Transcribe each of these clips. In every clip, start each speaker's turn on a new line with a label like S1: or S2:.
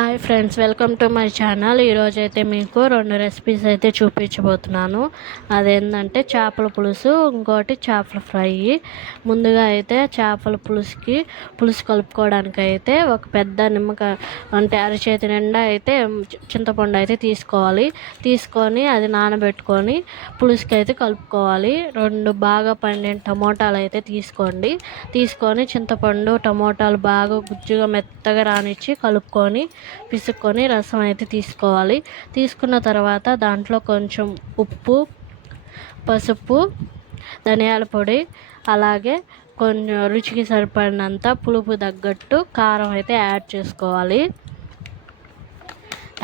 S1: Hi friends welcome to my channel. ఈరోజు అయితే మీకు రెండు రెసిపీస్ అయితే చూపించబోతున్నాను. అదేంటంటే చేపల పులుసు ఇంకోటి చేపల ఫ్రై. ముందుగా అయితే చేపల పులుసుకి పులుసు కలుపుకోవడానికి అయితే ఒక పెద్ద నిమ్మకాయ అంటే అరచేతి నిండా అయితే చింతపండు అయితే తీసుకోవాలి. తీసుకొని అది నానబెట్టుకొని పులుసుకి అయితే కలుపుకోవాలి. రెండు బాగా పండిన టమోటాలు అయితే తీసుకోండి. తీసుకొని చింతపండు టమోటాలు బాగా గుజ్జుగా మెత్తగా రానిచ్చి కలుపుకొని పిసుక్కొని రసం అయితే తీసుకోవాలి. తీసుకున్న తర్వాత దాంట్లో కొంచెం ఉప్పు పసుపు ధనియాల పొడి అలాగే కొంచెం రుచికి సరిపడినంత పులుపు తగ్గట్టు కారం అయితే యాడ్ చేసుకోవాలి.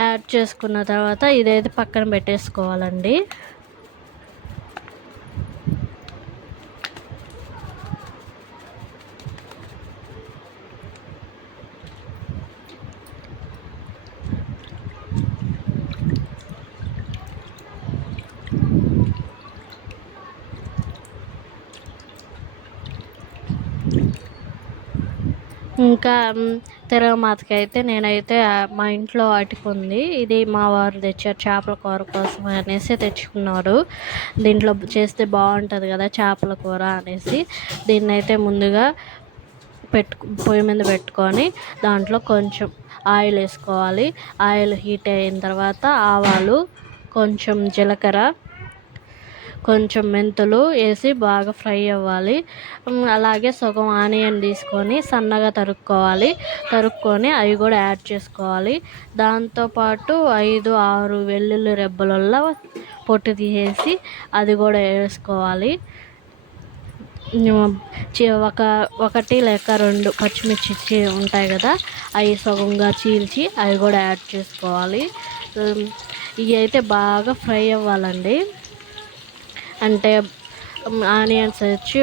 S1: యాడ్ చేసుకున్న తర్వాత ఇదైతే పక్కన పెట్టేసుకోవాలండి. ఇంకా తిరగమాతకి అయితే నేనైతే మా ఇంట్లో అటుకుంది ఇది మా వారు తెచ్చారు చేపల కూర కోసం అనేసి తెచ్చుకున్నారు. దీంట్లో చేస్తే బాగుంటుంది కదా చేపల కూర అనేసి. దీన్ని అయితే ముందుగా పెట్టు పొయ్యి మీద పెట్టుకొని దాంట్లో కొంచెం ఆయిల్ వేసుకోవాలి ఆయిల్ హీట్ అయిన తర్వాత ఆవాలు కొంచెం జీలకర్ర కొంచెం మెంతులు వేసి బాగా ఫ్రై అవ్వాలి. అలాగే సగం ఆనియన్ తీసుకొని సన్నగా తరుక్కోవాలి. తరుక్కొని అవి కూడా యాడ్ చేసుకోవాలి. దాంతోపాటు ఐదు ఆరు వెల్లుల్లి రెబ్బలల్లో పొట్టు తీసేసి అది కూడా వేసుకోవాలి. ఒక ఒకటి లేక రెండు పచ్చిమిర్చి ఉంటాయి కదా అవి సగంగా చీల్చి అవి కూడా యాడ్ చేసుకోవాలి. ఇవి అయితే బాగా ఫ్రై అవ్వాలండి. అంటే ఆనియన్స్ వచ్చి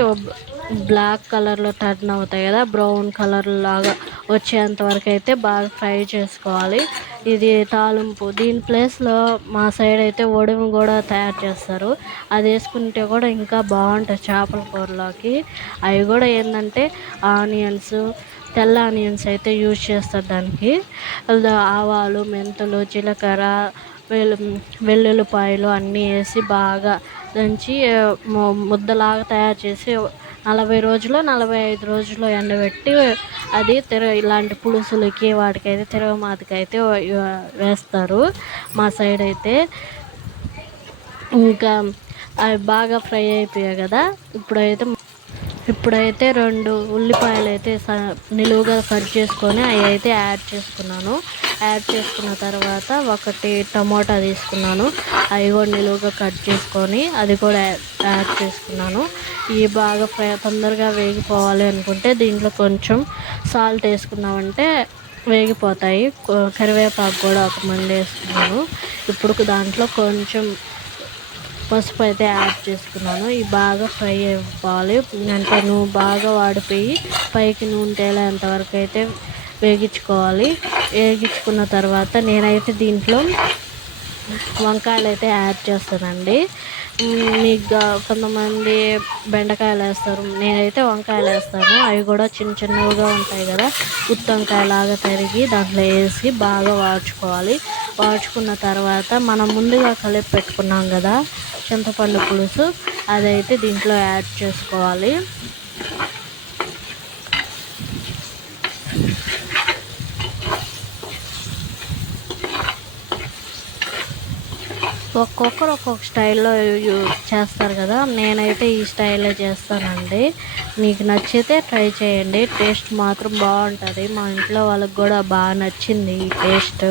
S1: బ్లాక్ కలర్లో టర్న్ అవుతాయి కదా బ్రౌన్ కలర్ లాగా వచ్చేంత వరకు అయితే బాగా ఫ్రై చేసుకోవాలి. ఇది తాలింపు. దీని ప్లేస్లో మా సైడ్ అయితే ఒడిమి కూడా తయారు చేస్తారు. అది వేసుకుంటే కూడా ఇంకా బాగుంటుంది చేపల కూరలోకి. అవి కూడా ఏంటంటే ఆనియన్స్ తెల్ల ఆనియన్స్ అయితే యూజ్ చేస్తారు దానికి. ఆవాలు మెంతులు జీలకర్ర వెల్లు వెల్లుల్లిపాయలు అన్నీ వేసి బాగా దంచి ముద్దలాగా తయారు చేసి నలభై రోజులు నలభై ఐదు రోజులు ఎండబెట్టి అది తిర ఇలాంటి పులుసులకి వాటికైతే తిరగమాతకి అయితే వేస్తారు మా సైడ్ అయితే. ఇంకా అవి బాగా ఫ్రై అయిపోయాయి కదా ఇప్పుడైతే ఇప్పుడైతే రెండు ఉల్లిపాయలు అయితే నిలువుగా కట్ చేసుకొని అవి అయితే యాడ్ చేసుకున్నాను. యాడ్ చేసుకున్న తర్వాత ఒకటి టమోటా తీసుకున్నాను. అవి కూడా నిలువుగా కట్ చేసుకొని అది కూడా యాడ్ చేసుకున్నాను. ఇవి బాగా ఫ్రై తొందరగా వేగిపోవాలి అనుకుంటే దీంట్లో కొంచెం సాల్ట్ వేసుకున్నామంటే వేగిపోతాయి. కరివేపాకు కూడా ఒక మంది వేసుకున్నాను. ఇప్పుడు దాంట్లో కొంచెం పసుపు అయితే యాడ్ చేసుకున్నాను. ఇవి బాగా ఫ్రై అవ్వాలి. అంటే నువ్వు బాగా వాడిపోయి పైకి నూనె తేలేంత వరకు అయితే వేగించుకోవాలి. వేగించుకున్న తర్వాత నేనైతే దీంట్లో వంకాయలు అయితే యాడ్ చేస్తానండి. మీకు కొంతమంది బెండకాయలు వేస్తారు. నేనైతే వంకాయలు వేస్తాను. అవి కూడా చిన్న చిన్నవిగా ఉంటాయి కదా. ఉత్త వంకాయలాగా తరిగి దాంట్లో వేసి బాగా వాడ్చుకోవాలి వాడ్చుకున్న తర్వాత మనం ముందుగా కలిపి పెట్టుకున్నాం కదా చింతపండు పులుసు అదైతే దీంట్లో యాడ్ చేసుకోవాలి. ఒక్కొక్కరు ఒక్కొక్క స్టైల్లో చేస్తారు కదా. నేనైతే ఈ స్టైల్లో చేస్తానండి. మీకు నచ్చితే ట్రై చేయండి. టేస్ట్ మాత్రం బాగుంటుంది. మా ఇంట్లో వాళ్ళకి కూడా బాగా నచ్చింది ఈ టేస్ట్.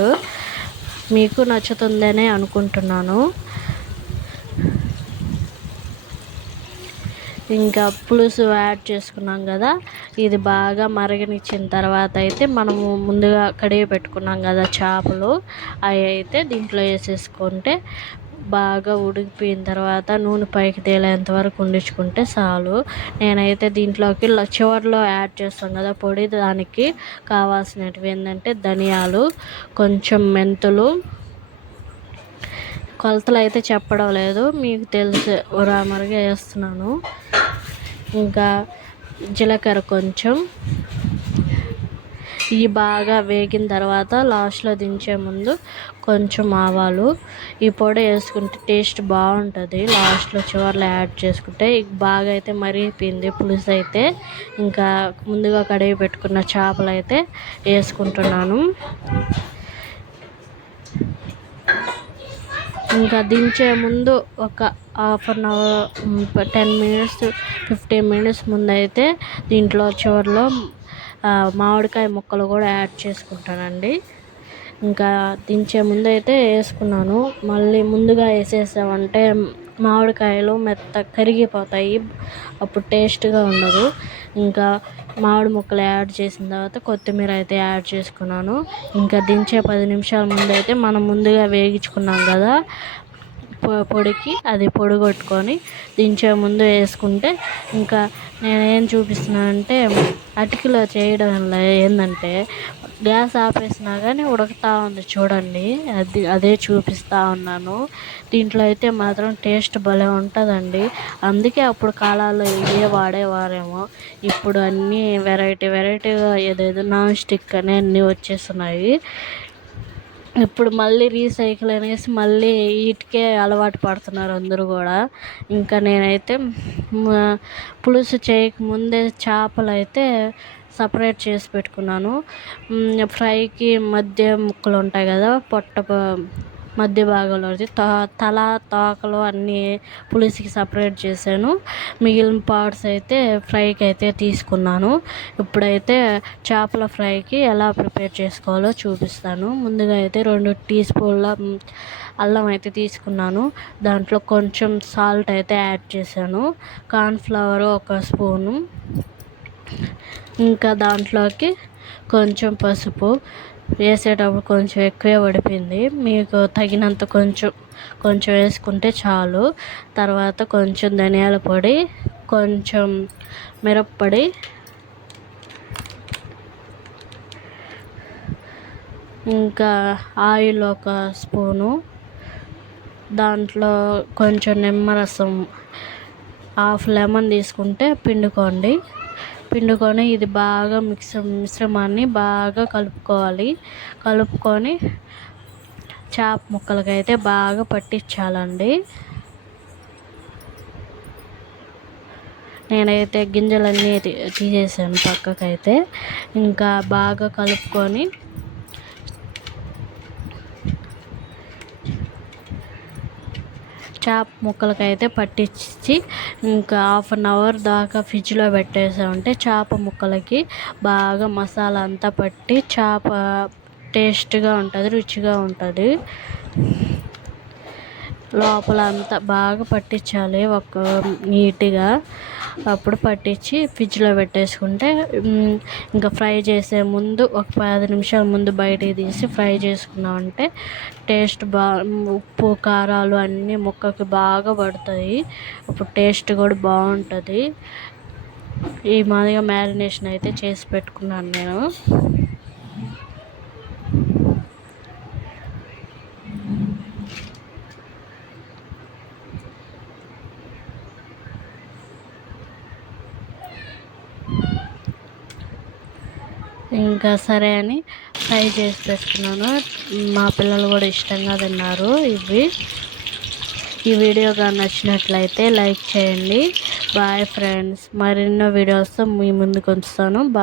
S1: మీకు నచ్చుతుందనే అనుకుంటున్నాను. ఇంకా పులుసు యాడ్ చేసుకున్నాం కదా. ఇది బాగా మరగనిచ్చిన తర్వాత అయితే మనము ముందుగా కడిగి పెట్టుకున్నాం కదా చేపలు. అవి అయితే దీంట్లో వేసేసుకుంటే బాగా ఉడికిపోయిన తర్వాత నూనె పైకి తేలేంత వరకు ఉండించుకుంటే చాలు. నేనైతే దీంట్లోకి చివరిలో యాడ్ చేస్తాం కదా పొడి. దానికి కావాల్సినవి ఏంటంటే ధనియాలు కొంచెం మెంతులు. కొలతలు అయితే చెప్పడం లేదు. మీకు తెలిసే రామరిగా వేస్తున్నాను. ఇంకా జీలకర్ర కొంచెం. ఇవి బాగా వేగిన తర్వాత లాస్ట్లో దించే ముందు కొంచెం ఆవాలు. ఈ పొడి వేసుకుంటే టేస్ట్ బాగుంటుంది. లాస్ట్లో చివర్లో యాడ్ చేసుకుంటే బాగా అయితే మరిగిపోయింది. పులుసు అయితే ఇంకా ముందుగా కడిగి పెట్టుకున్న చేపలు అయితే వేసుకుంటున్నాను. ఇంకా దించే ముందు ఒక half an hour ten minutes fifteen minutes ముందైతే దీంట్లో చివరిలో మామిడికాయ ముక్కలు కూడా యాడ్ చేసుకుంటానండి. ఇంకా దించే ముందు అయితే వేసుకున్నాను. మళ్ళీ ముందుగా వేసేసామంటే మామిడికాయలు మెత్త కరిగిపోతాయి. అప్పుడు టేస్ట్గా ఉండదు. ఇంకా మామిడి ముక్కలు యాడ్ చేసిన తర్వాత కొత్తిమీర అయితే యాడ్ చేసుకున్నాను. ఇంకా దించే పది నిమిషాల ముందు అయితే మనం ముందుగా వేగించుకున్నాం కదా పొడికి అది పొడి కొట్టుకొని దించే ముందు వేసుకుంటే ఇంకా నేను ఏం చూపిస్తున్నానంటే అటుకులో చేయడం వల్ల ఏంటంటే గ్యాస్ ఆపేసినా కానీ ఉడుకుతూ ఉంది చూడండి. అది అదే చూపిస్తూ ఉన్నాను. దీంట్లో అయితే మాత్రం టేస్ట్ భలే ఉంటుందండి. అందుకే అప్పుడు కాలాల్లో ఇవే వాడేవారేమో. ఇప్పుడు అన్నీ వెరైటీ వెరైటీగా ఏదేదో నాన్ స్టిక్ అని అన్నీ వచ్చేస్తున్నాయి. ఇప్పుడు మళ్ళీ రీసైకిల్ అనేసి మళ్ళీ వీటికే అలవాటు పడుతున్నారు అందరూ కూడా. ఇంకా నేనైతే పులుసు చేయకముందే చేపలు అయితే సపరేట్ చేసి పెట్టుకున్నాను. ఫ్రైకి మధ్య ముక్కలు ఉంటాయి కదా పొట్ట మధ్య భాగంలో తల తోకలు అన్నీ పులుసుకి సపరేట్ చేశాను. మిగిలిన పార్ట్స్ అయితే ఫ్రైకి అయితే తీసుకున్నాను. ఇప్పుడైతే చేపల ఫ్రైకి ఎలా ప్రిపేర్ చేసుకోవాలో చూపిస్తాను. ముందుగా అయితే రెండు టీ స్పూన్ల అల్లం అయితే తీసుకున్నాను. దాంట్లో కొంచెం సాల్ట్ అయితే యాడ్ చేశాను. కార్న్ఫ్లవర్ ఒక స్పూను. ఇంకా దాంట్లోకి కొంచెం పసుపు. వేసేటప్పుడు కొంచెం ఎక్కువే పడిపోయింది. మీకు తగినంత కొంచెం కొంచెం వేసుకుంటే చాలు. తర్వాత కొంచెం ధనియాల పొడి కొంచెం మిరప్పొడి ఇంకా ఆయిల్ ఒక స్పూను దాంట్లో కొంచెం నిమ్మరసం హాఫ్ లెమన్ తీసుకుంటే పిండుకోండి. పిండుకొని ఇది బాగా మిక్స్ మిశ్రమాన్ని బాగా కలుపుకోవాలి. కలుపుకొని చేప ముక్కలకైతే బాగా పట్టించాలండి. నేనైతే గింజలన్నీ తీసేసాను పక్కకైతే. ఇంకా బాగా కలుపుకొని చేప ముక్కలకైతే పట్టించి ఇంకా హాఫ్ అన్ అవర్ దాకా ఫ్రిడ్జ్లో పెట్టేసామంటే చేప ముక్కలకి బాగా మసాలా అంతా పట్టి చేప టేస్ట్గా ఉంటుంది రుచిగా ఉంటుంది. లోపల అంతా బాగా పట్టించాలి ఒక నీట్గా. అప్పుడు పట్టించి ఫ్రిడ్జ్లో పెట్టేసుకుంటే ఇంకా ఫ్రై చేసే ముందు ఒక పది నిమిషాల ముందు బయటికి తీసి ఫ్రై చేసుకున్నామంటే టేస్ట్ బాగా ఉప్పు కారాలు అన్నీ ముక్కకి బాగా పడతాయి. అప్పుడు టేస్ట్ కూడా బాగుంటుంది. ఈ మాదిరిగా మ్యారినేషన్ అయితే చేసి పెట్టుకున్నాను నేను. ఇంకా సరే అని ఫ్రై చేసి పెట్టుకున్నాను. మా పిల్లలు కూడా ఇష్టంగా తిన్నారు ఇవి. ఈ వీడియో కానీ నచ్చినట్లయితే లైక్ చేయండి. Bye friends. మరెన్నో వీడియోస్తో మీ ముందుకు ఉంచుతాను. బాయ్.